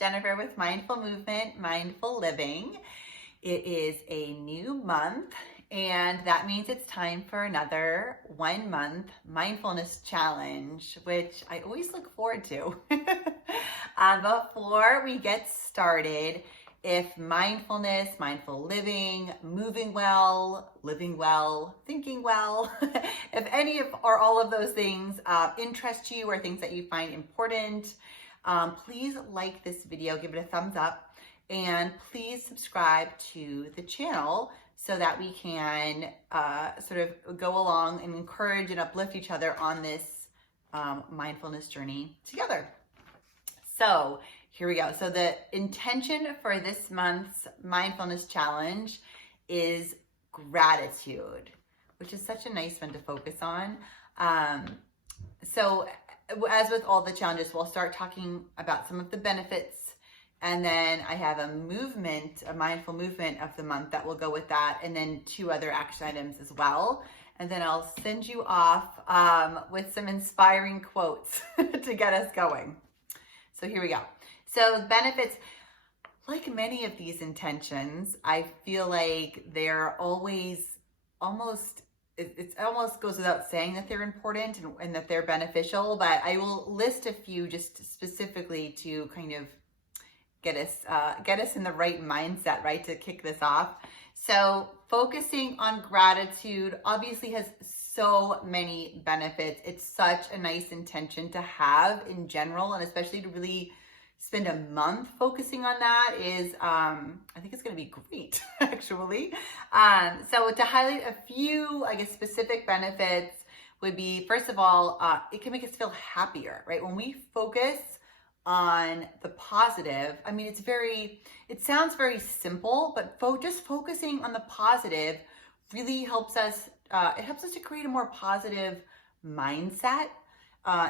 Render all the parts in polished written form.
Jennifer with Mindful Movement, Mindful Living. It is a new month, and that means it's time for another 1 month mindfulness challenge, which I always look forward to. Before we get started, if mindfulness, mindful living, moving well, living well, thinking well, if any of or all of those things interest you or things that you find important, please like this video, give it a thumbs up, and please subscribe to the channel so that we can sort of go along and encourage and uplift each other on this mindfulness journey together. So here we go. So the intention for this month's mindfulness challenge is gratitude, which is such a nice one to focus on. So as with all the challenges, we'll start talking about some of the benefits, and then I have a mindful movement of the month that will go with that, and then 2 other action items as well. And then I'll send you off with some inspiring quotes to get us going. So here we go. So benefits, like many of these intentions, I feel like they're always it almost goes without saying that they're important and that they're beneficial, but I will list a few just specifically to kind of get us in the right mindset, right, to kick this off. So focusing on gratitude obviously has so many benefits. It's such a nice intention to have in general, and especially to really spend a month focusing on that is, I think it's going to be great, actually. So to highlight a few, I guess, specific benefits would be, first of all, it can make us feel happier, right? When we focus on the positive, I mean, it sounds very simple, but just focusing on the positive really helps us, it helps us to create a more positive mindset.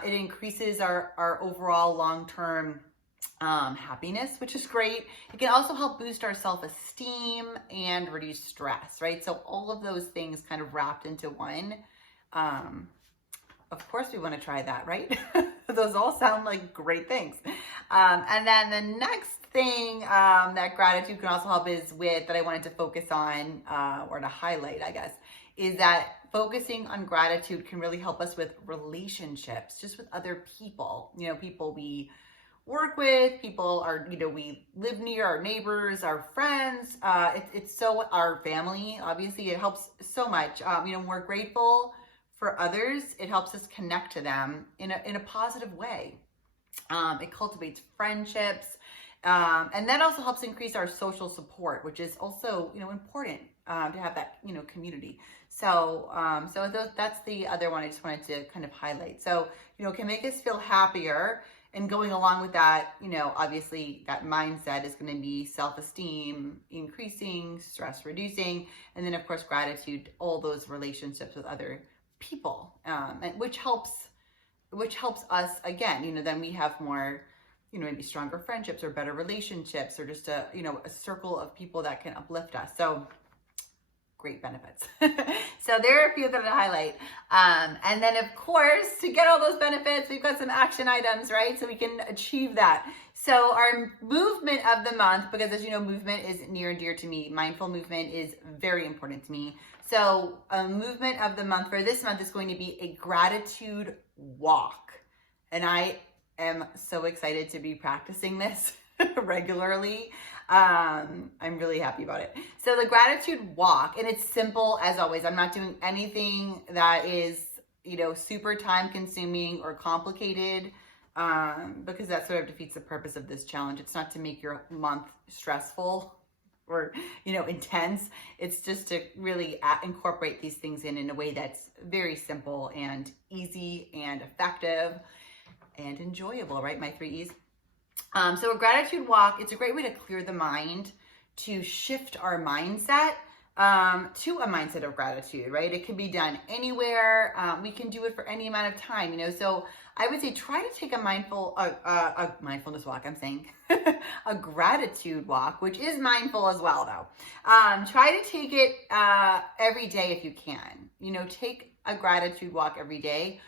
It increases our overall long-term happiness, which is great. It can also help boost our self-esteem and reduce stress, right? So all of those things kind of wrapped into one. Of course we want to try that, right? Those all sound like great things. And then the next thing that gratitude can also help is with, that I wanted to focus on, or to highlight, I guess, is that focusing on gratitude can really help us with relationships, just with other people, people we work with, people we live near, our neighbors, our friends, it's so, our family, obviously it helps so much. When we're grateful for others, it helps us connect to them in a positive way. It cultivates friendships, and that also helps increase our social support, which is also, important to have that, community. So, that's the other one I just wanted to kind of highlight. So, it can make us feel happier. And going along with that, obviously that mindset is going to be self-esteem increasing, stress reducing, and then of course gratitude, all those relationships with other people, and which helps us again. Then we have more, maybe stronger friendships or better relationships, or just a circle of people that can uplift us. So great benefits. So there are a few that I highlight. And then of course, to get all those benefits, we've got some action items, right? So we can achieve that. So our movement of the month, because as you know, movement is near and dear to me. Mindful movement is very important to me. So a movement of the month for this month is going to be a gratitude walk. And I am so excited to be practicing this regularly. I'm really happy about it. So the gratitude walk, and it's simple as always. I'm not doing anything that is, super time consuming or complicated, because that sort of defeats the purpose of this challenge. It's not to make your month stressful or, intense. It's just to really incorporate these things in a way that's very simple and easy and effective and enjoyable, right? My 3 E's. So a gratitude walk, it's a great way to clear the mind, to shift our mindset to a mindset of gratitude, right? It can be done anywhere. We can do it for any amount of time, So I would say try to take a mindfulness walk, I'm saying, a gratitude walk, which is mindful as well, though. Try to take it every day if you can. Take a gratitude walk every day,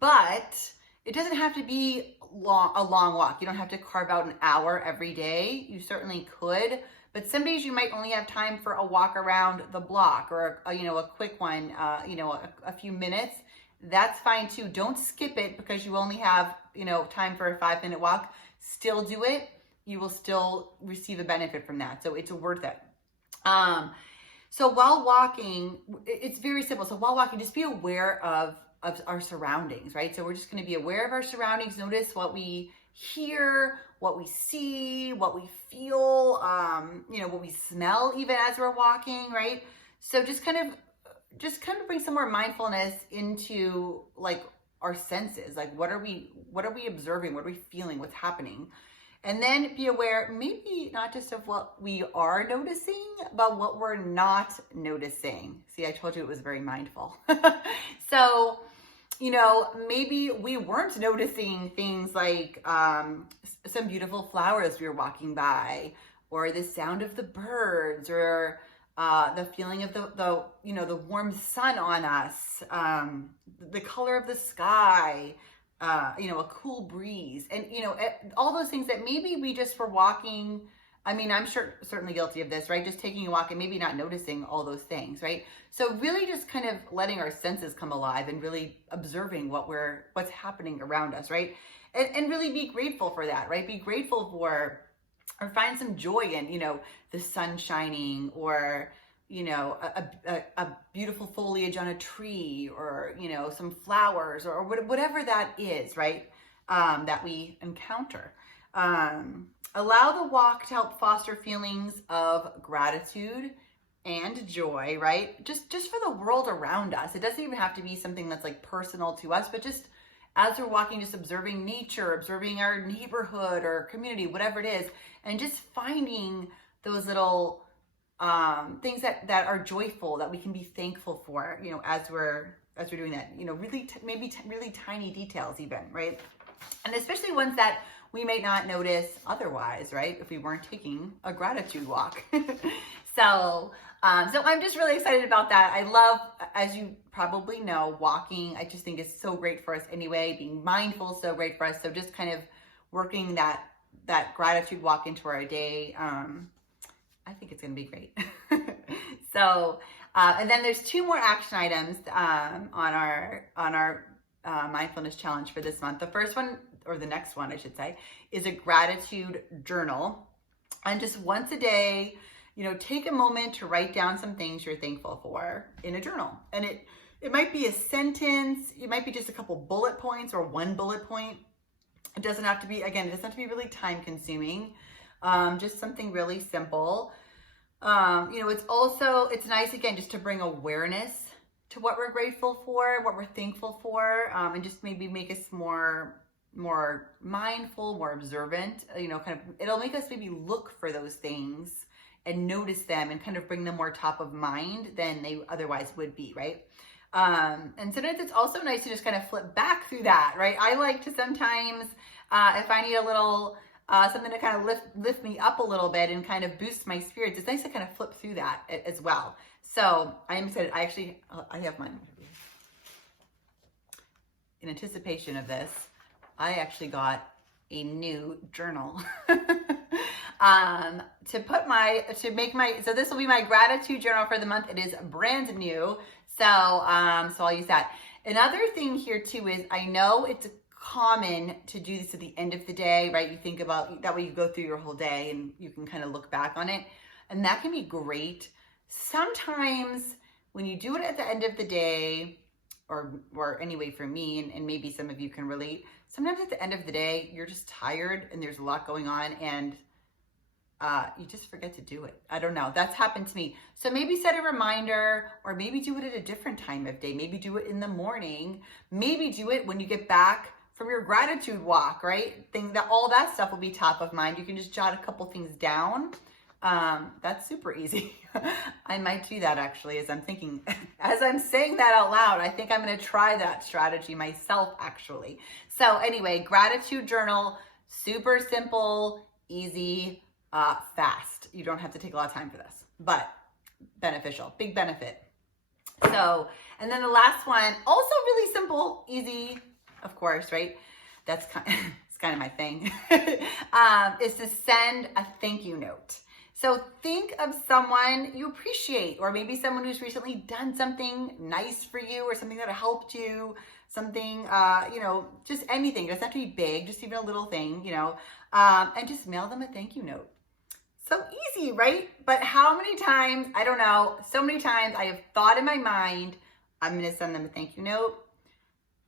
but it doesn't have to be a long walk. You don't have to carve out an hour every day. You certainly could, but some days you might only have time for a walk around the block, or a quick one, a few minutes. That's fine too. Don't skip it because you only have, time for a 5-minute walk. Still do it. You will still receive a benefit from that. So it's worth it. So while walking, it's very simple. So while walking, just be aware of our surroundings, right? So we're just going to be aware of our surroundings. Notice what we hear, what we see, what we feel, what we smell even as we're walking, right? So just kind of bring some more mindfulness into like our senses. Like what are we observing? What are we feeling? What's happening? And then be aware, maybe not just of what we are noticing, but what we're not noticing. See, I told you it was very mindful. So, maybe we weren't noticing things like some beautiful flowers we were walking by, or the sound of the birds, or the feeling of the warm sun on us, the color of the sky, a cool breeze, and all those things that maybe we just were walking. I mean, I'm certainly guilty of this, right? Just taking a walk and maybe not noticing all those things, right? So really just kind of letting our senses come alive and really observing what's happening around us, right? And really be grateful for that, right? Be grateful for, or find some joy in, the sun shining, or a beautiful foliage on a tree, or some flowers, or whatever that is, right? That we encounter. Allow the walk to help foster feelings of gratitude and joy, right? Just for the world around us. It doesn't even have to be something that's like personal to us, but just as we're walking, just observing nature, observing our neighborhood or community, whatever it is, and just finding those little things that are joyful, that we can be thankful for, as we're doing that, maybe really tiny details even, right? And especially ones that we may not notice otherwise, right? If we weren't taking a gratitude walk. So I'm just really excited about that. I love, as you probably know, walking, I just think is so great for us anyway. Being mindful is so great for us. So just kind of working that gratitude walk into our day, I think it's going to be great. So, and then there's 2 more action items on our mindfulness challenge for this month. The first one, or the next one, I should say, is a gratitude journal. And just once a day, take a moment to write down some things you're thankful for in a journal. And it might be a sentence, it might be just a couple bullet points or 1 bullet point. It doesn't have to be really time consuming. Just something really simple. It's nice again, just to bring awareness to what we're grateful for, what we're thankful for, and just maybe make us more mindful, more observant, it'll make us maybe look for those things and notice them and kind of bring them more top of mind than they otherwise would be, right? And sometimes it's also nice to just kind of flip back through that, right? I like to sometimes, if I need a little, something to kind of lift me up a little bit and kind of boost my spirits, it's nice to kind of flip through that as well. So I'm excited. I have mine. In anticipation of this, I actually got a new journal so this will be my gratitude journal for the month. It is brand new. So I'll use that. Another thing here too is, I know it's common to do this at the end of the day, right? You think about that way, you go through your whole day and you can kind of look back on it, and that can be great. Sometimes when you do it at the end of the day, or anyway for me, and maybe some of you can relate, sometimes at the end of the day, you're just tired and there's a lot going on, and you just forget to do it. I don't know. That's happened to me. So maybe set a reminder, or maybe do it at a different time of day. Maybe do it in the morning. Maybe do it when you get back from your gratitude walk, right? All that stuff will be top of mind. You can just jot a couple things down. That's super easy. I might do that actually, as I'm saying that out loud. I think I'm going to try that strategy myself actually. So anyway, gratitude journal, super simple, easy, fast. You don't have to take a lot of time for this, but beneficial, big benefit. So, and then the last one, also really simple, easy, of course, right? It's kind of my thing, is to send a thank you note. So think of someone you appreciate, or maybe someone who's recently done something nice for you, or something that helped you, something, just anything. It doesn't have to be big, just even a little thing, and just mail them a thank you note. So easy, right? But how many times, I don't know, so many times I have thought in my mind, I'm going to send them a thank you note,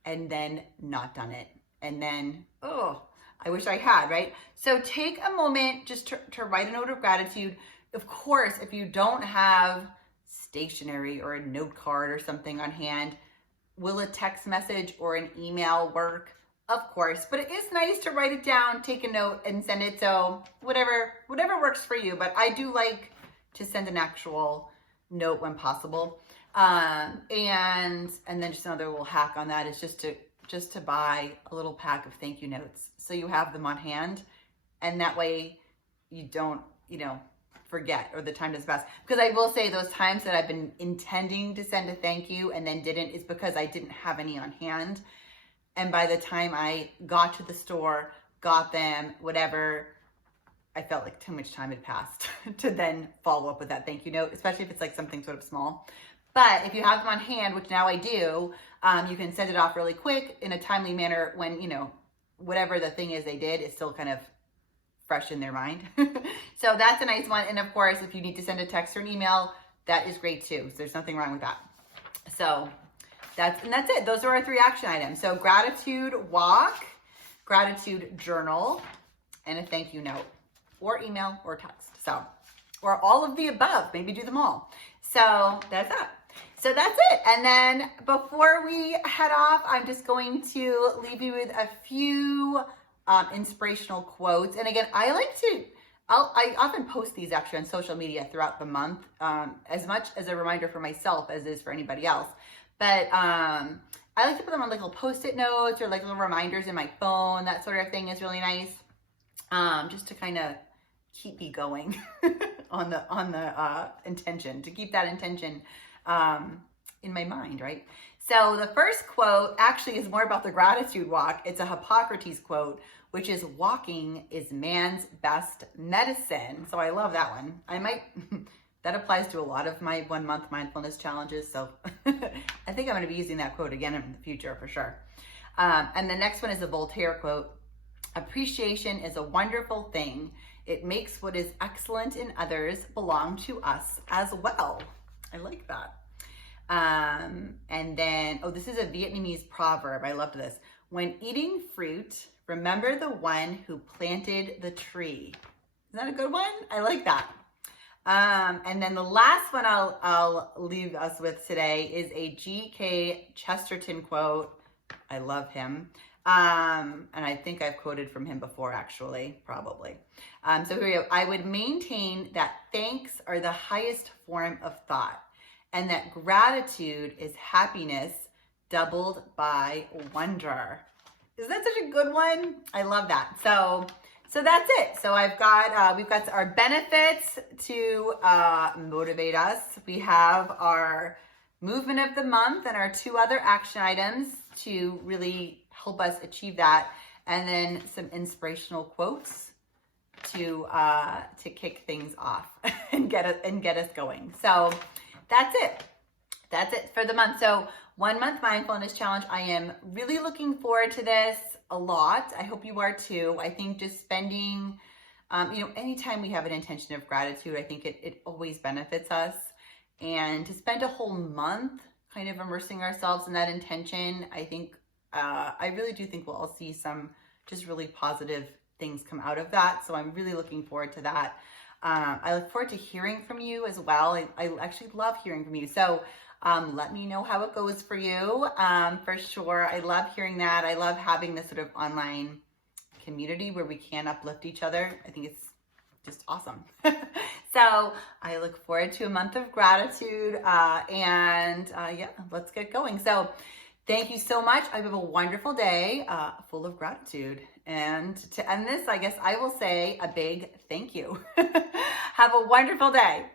and then not done it. And then, I wish I had, right? So take a moment just to write a note of gratitude. Of course, if you don't have stationery or a note card or something on hand, will a text message or an email work? Of course, but it is nice to write it down, take a note, and send it. So whatever works for you. But I do like to send an actual note when possible. And then just another little hack on that is just to buy a little pack of thank you notes, so you have them on hand, and that way you don't, forget, or the time doesn't pass. Because I will say, those times that I've been intending to send a thank you and then didn't is because I didn't have any on hand. And by the time I got to the store, got them, whatever, I felt like too much time had passed to then follow up with that thank you note, especially if it's like something sort of small. But if you have them on hand, which now I do, you can send it off really quick in a timely manner when, whatever the thing is they did is still kind of fresh in their mind. So that's a nice one. And of course, if you need to send a text or an email, that is great too. So there's nothing wrong with that. So that's it. Those are our 3 action items. So gratitude walk, gratitude journal, and a thank you note, or email or text. So, or all of the above, maybe do them all. So that's that. So that's it. And then before we head off, I'm just going to leave you with a few inspirational quotes. And again, I often post these actually on social media throughout the month, as much as a reminder for myself as it is for anybody else. But I like to put them on like little Post-it notes or like little reminders in my phone. That sort of thing is really nice, just to kind of keep me going on the intention, to keep that intention in my mind, right? So the first quote actually is more about the gratitude walk. It's a Hippocrates quote, which is, "Walking is man's best medicine." So I love that one. That applies to a lot of my 1-month mindfulness challenges. So I think I'm going to be using that quote again in the future for sure. And the next one is a Voltaire quote. "Appreciation is a wonderful thing. It makes what is excellent in others belong to us as well." I like that. And then, this is a Vietnamese proverb. I loved this. "When eating fruit, remember the one who planted the tree." Isn't that a good one? I like that. And then the last one I'll leave us with today is a G.K. Chesterton quote. I love him. And I think I've quoted from him before, actually, probably. So here we go. "I would maintain that thanks are the highest form of thought, and that gratitude is happiness doubled by wonder." Isn't that such a good one? I love that. So that's it. So we've got our benefits to motivate us. We have our movement of the month and our 2 other action items to really help us achieve that, and then some inspirational quotes to kick things off and get us going. So that's it. That's it for the month. So 1-month mindfulness challenge. I am really looking forward to this a lot. I hope you are too. I think just spending, anytime we have an intention of gratitude, I think it always benefits us. And to spend a whole month kind of immersing ourselves in that intention, I think, I really do think we'll all see some just really positive things come out of that. So I'm really looking forward to that. I look forward to hearing from you as well. I actually love hearing from you. So let me know how it goes for you. For sure. I love hearing that. I love having this sort of online community where we can uplift each other. I think it's just awesome. So I look forward to a month of gratitude. Let's get going. So thank you so much. I have a wonderful day full of gratitude. And to end this, I guess I will say a big thank you. Have a wonderful day.